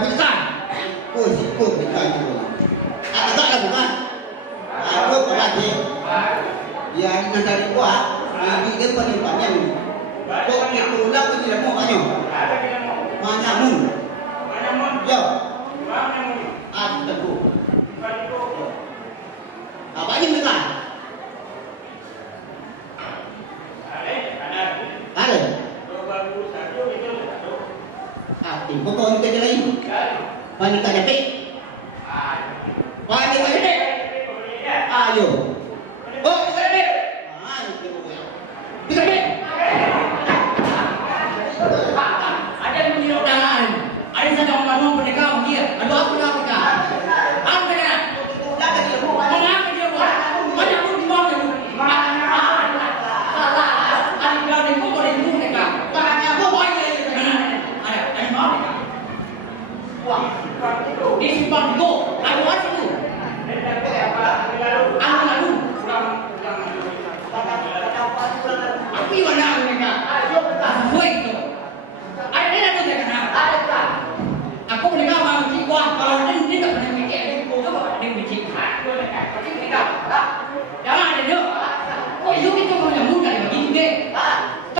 bukan. Oh, situ bukan itu. Agak lah bukan. Aku lagi. Ya, ini dari gua. Ini dia penimbangan. Kok itu lah aku tidak mau kanyo. Mana mun? Yo. Ada tu. Apa ini mereka? Ada. Ibu kau ni kerja lain. Panik tak dapat. Panik tak dapat. Ayo. Oh, bisa dapat. Bisa dapat. Ada yang menirok tangan. Ada yang sedang ngomong pendekar dia. Aduh aku nak pendekar. Apa dia? Mengapa dia buat? Mana aku di bawah dia? Salah. Ada kau ni kau boleh move pendekar. Tangannya apa? This is what go. I want you.